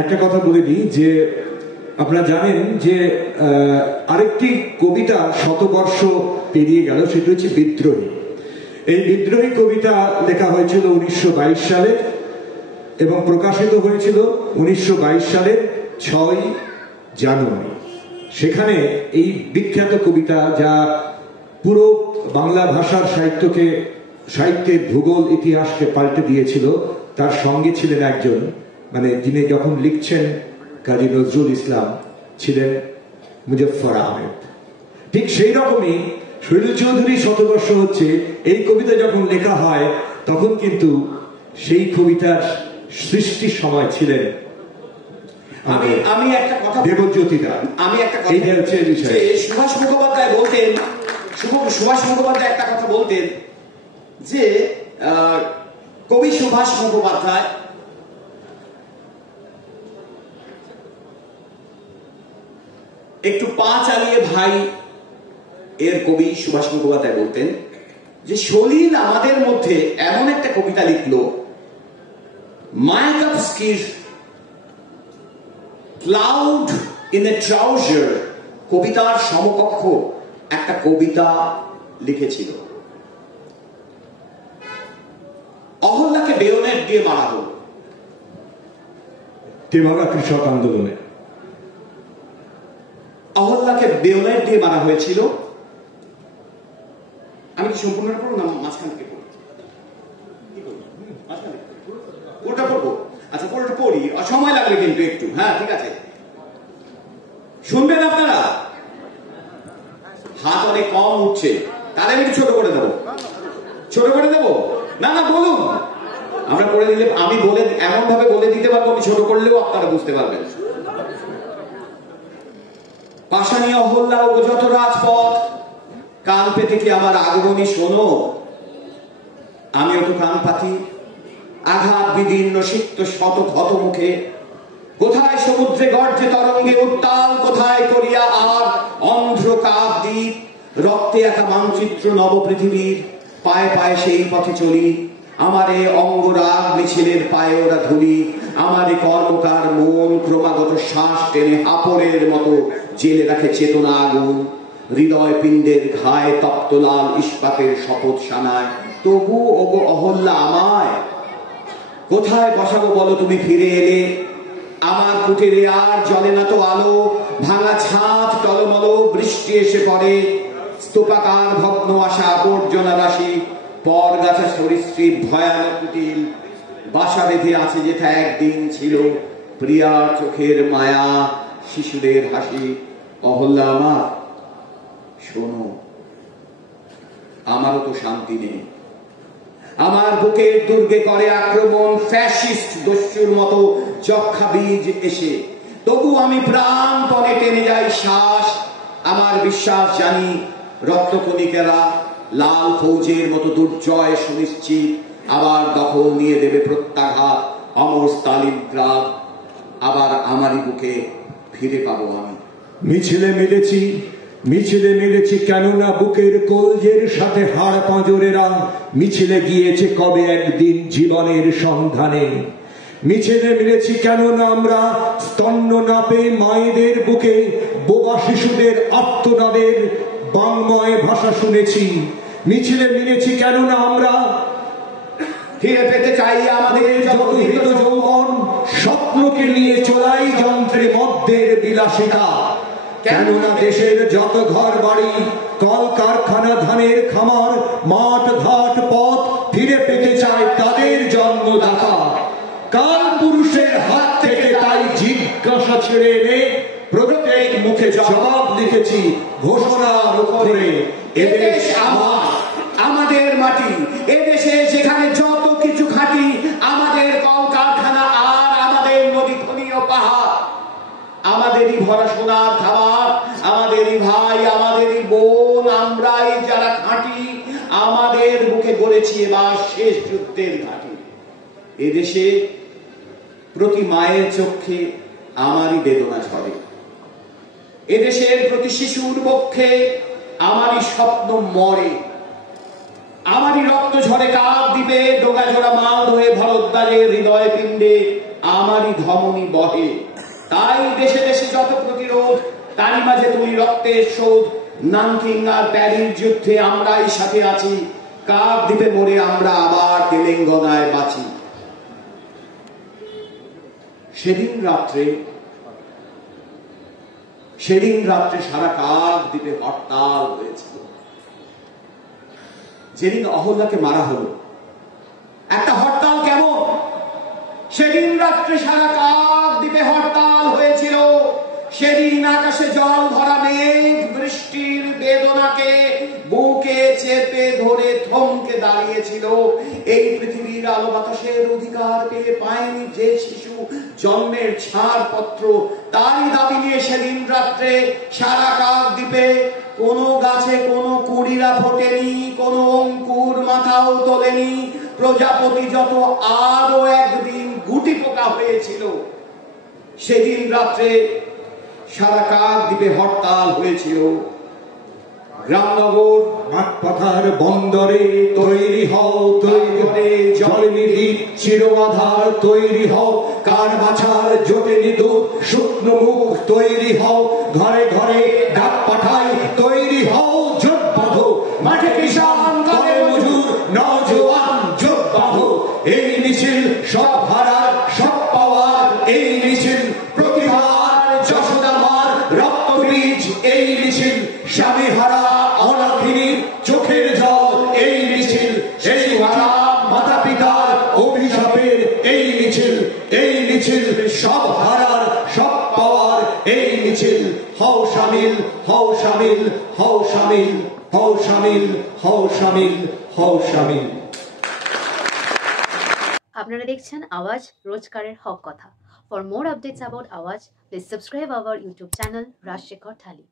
একটা কথা বলে দিই যে আপনারা জানেন যে আরেকটি কবিতা শতবর্ষ পেরিয়ে গেল, সেটি হচ্ছে বিদ্রোহী। এই বিদ্রোহী কবিতা লেখা হয়েছিল 1922 সালে এবং প্রকাশিত হয়েছিল 1922 সালের 6 জানুয়ারি। সেখানে এই বিখ্যাত কবিতা, যা পুরো বাংলা ভাষার সাহিত্যের ভূগোল ইতিহাসকে পাল্টে দিয়েছিল, তার সঙ্গে ছিলেন একজন, মানে যিনি যখন লিখছেন কাজী নজরুল ইসলাম, ছিলেন মুজফফর আহমেদ। ঠিক সেই রকমই শহীদুল চৌধুরী শতবর্ষ হচ্ছে, এই কবিতা যখন লেখা হয় তখন কিন্তু সেই কবিতার সৃষ্টির সময় ছিলেন আমি একটা কথা দেবজ্যোতি দা। আমি একটা কথা, এইটা হচ্ছে বিষয়। সুভাষ মুখোপাধ্যায় বলতেন, সুভাষ মুখোপাধ্যায় একটা কথা বলতেন যে কবি সুভাষ মুখোপাধ্যায় একটু পা চালিয়ে ভাই এর কবি সুভাষ মুখোপাধ্যায় বলতেন যে সলিল আমাদের মধ্যে এমন একটা কবিতা লিখলো, মায়াকভস্কির ক্লাউড ইন এ ট্রাউজার কবিতার সমকক্ষ একটা কবিতা লিখেছিল। অহল্যাকে বেয়োনেট দিয়ে মারা হল তেভাগা কৃষক আন্দোলনে। অহল্যাকে বেয়োনেট দিয়ে মারা হয়েছিল। আমি কি সম্পূর্ণটা পড়বো না মাঝখান থেকে পড়বো? পুরোটা পড়বো? আচ্ছা পুরোটা পড়ি, সময় লাগবে কিন্তু একটু। হ্যাঁ ঠিক আছে, শুনবেন আপনারা? হাত অনেক কম উঠছে, তাহলে আমি ছোট করে দেবো। ছোট করে দেবো? না না বলুন, আমরা করে দিলে আমি বলে এমন ভাবে বলে দিতে পারবো, আমি ছোট করলেও আপনারা বুঝতে পারবেন। পাষাণী অহল্যা ও যত রাজপথ, কান পেতে কি আমার আগমনী শোনো? আমিও তো কান পাতি, আঘাত বিদীর্ণ সিক্ত শত ক্ষত মুখে। কোথায় সমুদ্রে গর্জে তরঙ্গে উত্তাল, কোথায় করিয়া আর অন্ধ্র কাপ দ্বীপ। রক্তে একা মানচিত্র নব পৃথিবীর, পায়ে পায়ে সেই পথে চলি। আমারে অঙ্গরাগ মিছিলের পায়ে ওরা ধুলি। আমারে কর্মকার মন ক্রমাগত শ্বাস টেনে হাপড়ের মতো জেলে রাখে চেতনা আগুন। হৃদয় পিণ্ডের ঘায়ে তপ্ত লাল ইস্পাতের শপথ সানায়। তবু ওগো অহল্যা আমায় কোথায় বসাবো বলো তুমি ফিরে এলে? আমার কুটিরে আর জ্বলে না তো আলো, ভাঙা ছাদ টলমল, বৃষ্টি এসে পড়ে। স্তূপাকার ভগ্ন আসা আবর্জনা রাশি, পর গাছা সরীসৃপ ভয়ানক কুটিল। বাসা বেঁধে আছে যেথা একদিন ছিল প্রিয়ার চোখের মায়া, শিশুদের হাসি। অহল্যা আমার শোনো, আমারও তো শান্তি নেই। আমার বুকের দুর্গে করে আক্রমণ ফ্যাসিস্ট দস্যুর মতো যক্ষা বীজ এসে। তবু আমি প্রাণপণে টেনে যাই শ্বাস। আমার বিশ্বাস জানি রক্তকণিকেরা লাল ফৌজের মতো দুর্জয় সুনিশ্চিত আবার দখল নিয়ে দেবে প্রত্যাঘাত অমর স্তালিনগ্রাদ। আবার আমারই বুকে ফিরে পাবো আমি। মিছিলে মিলেছি কেননা বুকের কলজের সাথে হাড় পাঁজরেরা মিছিলে গিয়েছে কবে একদিন জীবনের সন্ধানে। মিছিলে মিলেছি কেননা আমরা স্তন্য না পেয়ে মায়েদের বুকে বোবা শিশুদের আর্তনাদের বাংময় ভাষা শুনেছি। মিছিলে মিলেছি কেননা আমরা ফিরে পেতে চাই আমাদের যত হৃত যৌবন, স্বপ্নকে নিয়ে চলাই যন্ত্রে মধ্যের বিলাসিতা। কেননা দেশের যত ঘর বাড়ি, কল কারখানা, ধানের খামার, মাঠ ঘাট পথ ফিরে পেতে চায় তাদের জন্মদাতা। কাল পুরুষের হাত থেকে তাই জিজ্ঞাসা ছেড়ে এনে প্রত্যেক মুখে জবাব লিখেছি ঘোষণার উপরে, এদেশ আমার, আমাদের মাটি। এদেশে যেখানে যত কিছু খাঁটি, আমাদের কল কারখানা আর আমাদের নদী খনি ও পাহাড়, আমাদেরই ভরা সোনার খাবার, আমাদেরই ভাই, আমাদেরই বোন, আমরাই যারা খাঁটি। আমাদের বুকে গড়েছি এবার শেষ যুদ্ধের ঘাঁটি। এদেশে প্রতি মায়ের চোখে আমারই বেদনা ঝরে। এদেশের প্রতি শিশুর বক্ষে আমারই স্বপ্ন মরে। আমারই রক্ত ঝরে কাক দ্বীপে, ডোগাঝোড়া মাল হয়ে ভরদ্বারের হৃদয় পিণ্ডে আমারই ধমনী বহে। তাই দেশে দেশে যত প্রতিরোধ, তারই মাঝে তুমি রক্তের শোধ। নানকিং আর প্যারির যুদ্ধে আমরাই সাথে আছি, কাক দ্বীপে মরে আমরা আবার তেলেঙ্গানায় বাঁচি। সেদিন রাত্রে সারা কাক দ্বীপে হরতাল হয়েছিল। যেদিন অহল্যাকে মারা হলো, একটা হরতাল কেমন? সেদিন রাত্রে সারা কাক দ্বীপে হরতাল হয়েছিল। সেদিন আকাশে জল ভরা মেঘ বৃষ্টির বেদনাকে বুকে চেপে ধরে থমকে দাঁড়িয়েছিল। এই পৃথিবীর আলো বাতাসের অধিকার পেয়ে পায়নি যে শিশু জন্মের ছাড়পত্র, তারই দাবি নিয়ে সেদিন রাত্রে সারা কাক দ্বীপে কোনো গাছে কোনো কুড়িরা ফোটেনি, কোনো অঙ্কুর মাথাও তোলেনি। প্রজাপতি যত আরো একদিন গুটি পোকা হয়েছিল। সেদিন রাত্রে সারা কাক দ্বীপে হরতাল হয়েছিল। গ্রামনগর মাঠপথার বন্দরে তৈরি হও, তৈরি হয়ে জলনিধি চিরবাধার তৈরি হও। কার বাছার জোটে নিদুর শুকনো মুখ তৈরি হও। ঘরে ঘরে ডাক পাঠাই তৈরি হও, জোট বাঁধো। মাঠে কিষান কালে মজুর নওজোয়ান জোট বাঁধো। এই মিছিল সব হারার সব পাওয়ার, এই মিছিল প্রতিভার যশোদামার রক্তবীজ, এই মিছিল স্বামী হারা অনাথিনীর চোখের জল, এই মিছিল সেই হারা মাতা পিতার অভিশাপের, এই মিছিল সব হারার সব পাওয়ার, এই মিছিল। হও শামিল, হও শামিল, হও শামিল, হও শামিল, হও শামিল, হও শামিল। আপনারা দেখছেন আওয়াজ, রোজকারের হক কথা। For more updates about Awaaz, please subscribe our YouTube channel Rajshekhar thali.